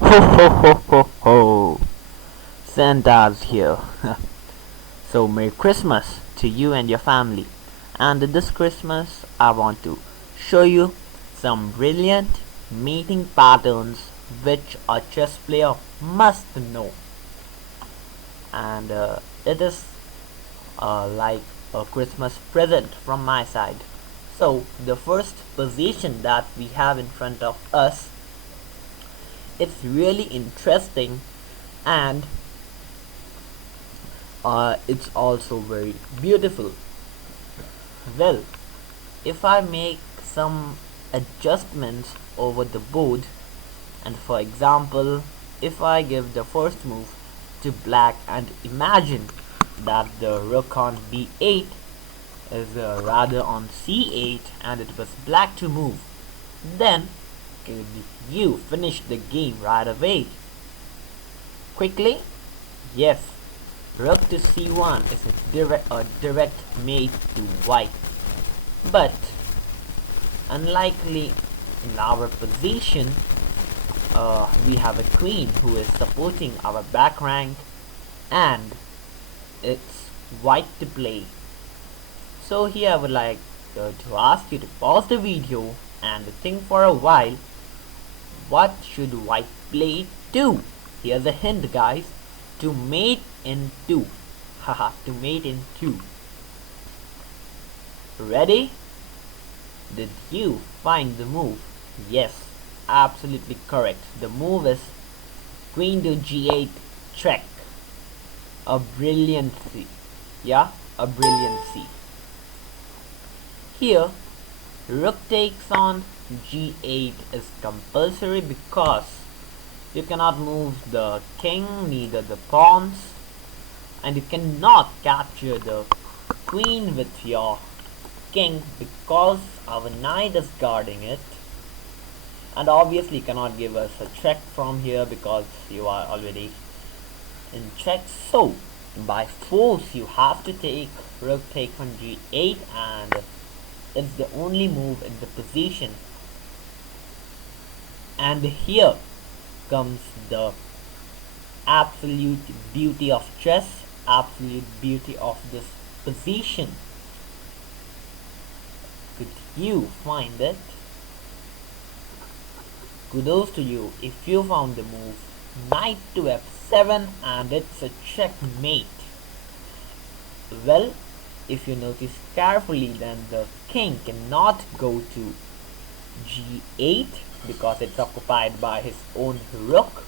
Ho ho ho ho ho! Santa's here. So Merry Christmas to you and your family. And this Christmas I want to show you some brilliant mating patterns which a chess player must know. And it is like a Christmas present from my side. So the first position that we have in front of us, it's really interesting, and it's also very beautiful. Well, if I make some adjustments over the board, and for example, if I give the first move to black and imagine that the rook on b8 is rather on c8 and it was black to move, then could you finish the game right away? Quickly? Yes. Rook to c1 is a direct mate to white. But unlikely in our position, we have a queen who is supporting our back rank, and it's white to play. So here I would like to ask you to pause the video and think for a while, what should white play to? Here's a hint, guys. To mate in 2. Haha, to mate in 2. Ready? Did you find the move? Yes, absolutely correct. The move is queen to g8 check. A brilliant C. Yeah, a brilliant C. Here, rook takes on g8 is compulsory because you cannot move the king, neither the pawns, and you cannot capture the queen with your king because our knight is guarding it, and obviously cannot give us a check from here because you are already in check. So by force you have to take rook takes on g8, and it's the only move in the position. And here comes the absolute beauty of chess, absolute beauty of this position. Could you find it? Kudos to you if you found the move. Knight to f7, and it's a checkmate. Well, if you notice carefully, then the king cannot go to g8 because it's occupied by his own rook.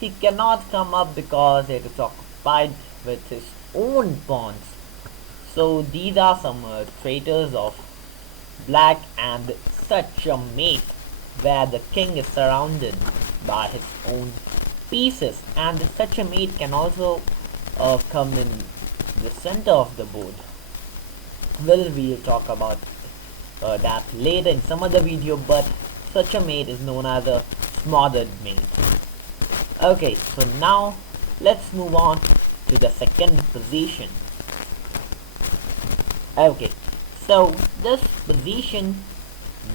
He cannot come up because it is occupied with his own pawns. So these are some traitors of black, and such a mate where the king is surrounded by his own pieces, and such a mate can also come in the center of the board. Well, we'll talk about that later in some other video, but such a mate is known as a smothered mate. Okay, so now let's move on to the second position. Okay, so this position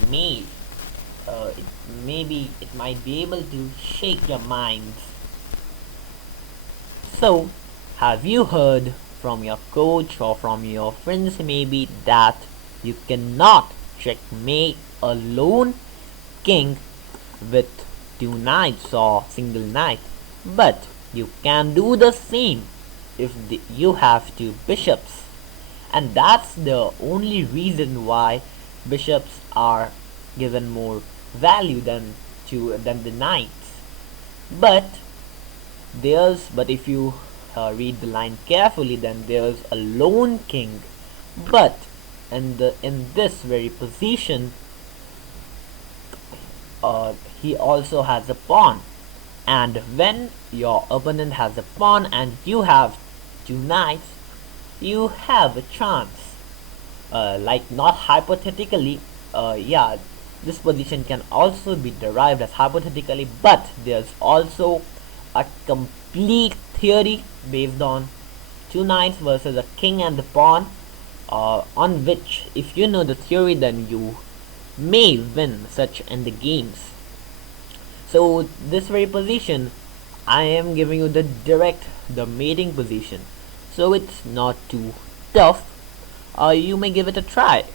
may it might be able to shake your minds. So have you heard from your coach or from your friends maybe that you cannot checkmate a lone king with two knights or single knight, but you can do the same if you have two bishops, and that's the only reason why bishops are given more value than the knights. But if you read the line carefully, then there's a lone king, but in this very position he also has a pawn, and when your opponent has a pawn and you have two knights, you have a chance, like not hypothetically, yeah, this position can also be derived as hypothetically, but there's also a complete theory based on two knights versus a king and the pawn, on which if you know the theory, then you may win such in the games. So this very position, I am giving you the mating position, so it's not too tough. You may give it a try.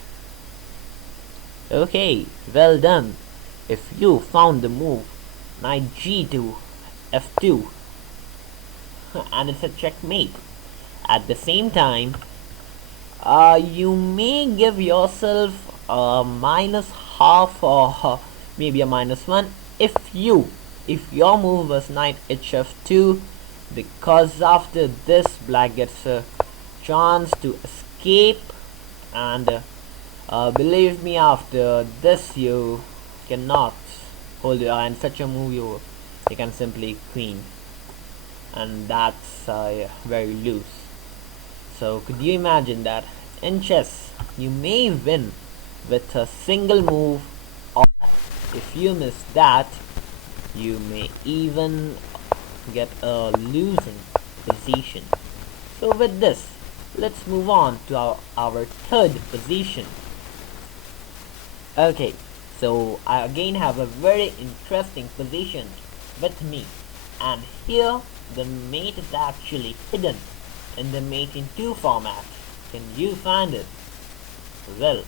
Okay, well done. If you found the move knight g2 f2, and it's a checkmate. At the same time, you may give yourself a minus half or maybe a -1 if your move was knight hf2, because after this black gets a chance to escape, and believe me, after this you cannot hold your eye, and such a move you can simply queen, and that's very loose. So could you imagine that in chess you may win with a single move, or if you miss that, you may even get a losing position. So with this, let's move on to our third position. Okay, so I again have a very interesting position with me, and here the mate is actually hidden in the mate in 2 format. Can you find it? Well,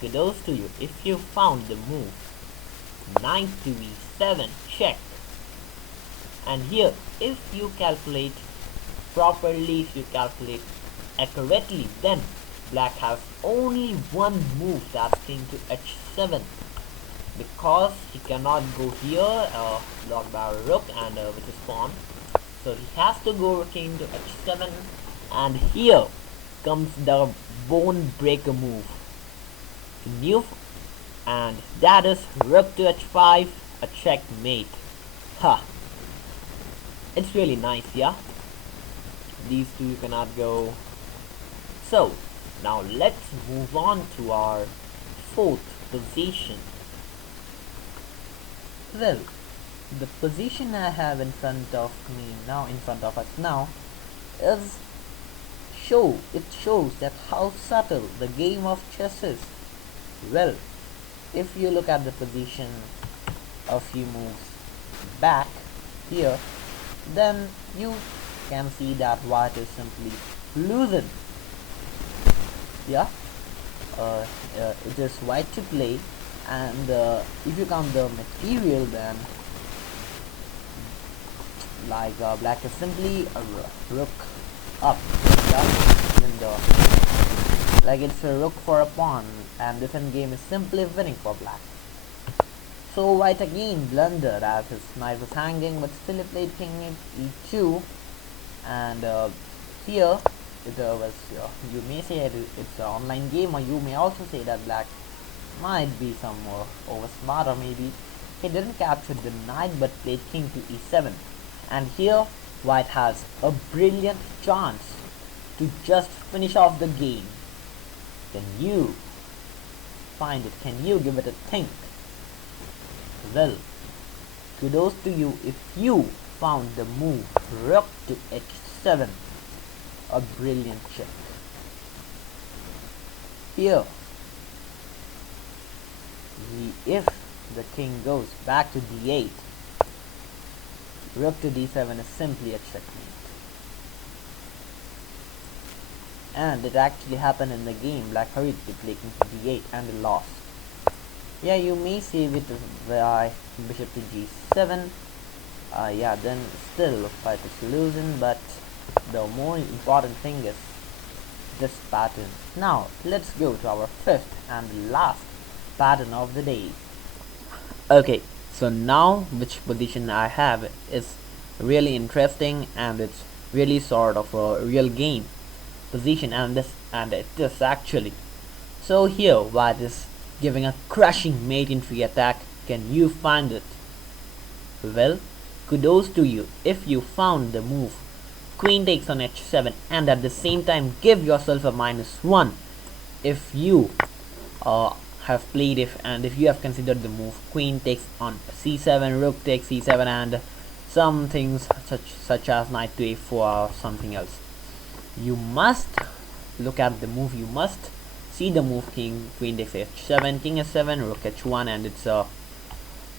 kudos to you if you found the move knight to e7 check. And here, if you calculate properly, if you calculate accurately, then black has only one move, that's king to h7, because he cannot go here blocked by a rook and with his pawn, so he has to go king to h7, and here comes the bone breaker move, new, and that is rook to h5, a checkmate. Ha! It's really nice, yeah? These two cannot go. So, now let's move on to our fourth position. Well, the position I have in front of me now, in front of us now, is it shows that how subtle the game of chess is. Well, if you look at the position a few moves back here, then you can see that white is simply losing. Yeah, it is white to play, and if you count the material, then like black is simply a rook up. Yeah, even though like it's a rook for a pawn, and this endgame is simply winning for black. So white again blundered as his knight was hanging, but still he played king e2, and here it was, you may say it's an online game, or you may also say that black might be some more over smart, or maybe he didn't capture the knight but played king to e7, and here white has a brilliant chance to just finish off the game. Can you find it? Can you give it a think? Well, kudos to you if you found the move rook to h7, a brilliant check. Here, if the king goes back to d8, rook to d7 is simply a checkmate. And it actually happened in the game. Black hurried to play king to d8 and lost. Yeah, you may save it by bishop to g7. Yeah, then still white is losing, but the more important thing is this pattern. Now let's go to our fifth and last pattern of the day. Okay, so now which position I have is really interesting, and it's really sort of a real game position, and it is actually. So here white is giving a crushing mate in 3 attack. Can you find it? Well, kudos to you if you found the move queen takes on h7, and at the same time give yourself a -1 if you have played if you have considered the move queen takes on c7, rook takes c7, and some things such as knight to a4 or something else. You must look at the move, you must see the move queen takes h7, king s7, rook h1, and it's a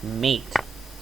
mate.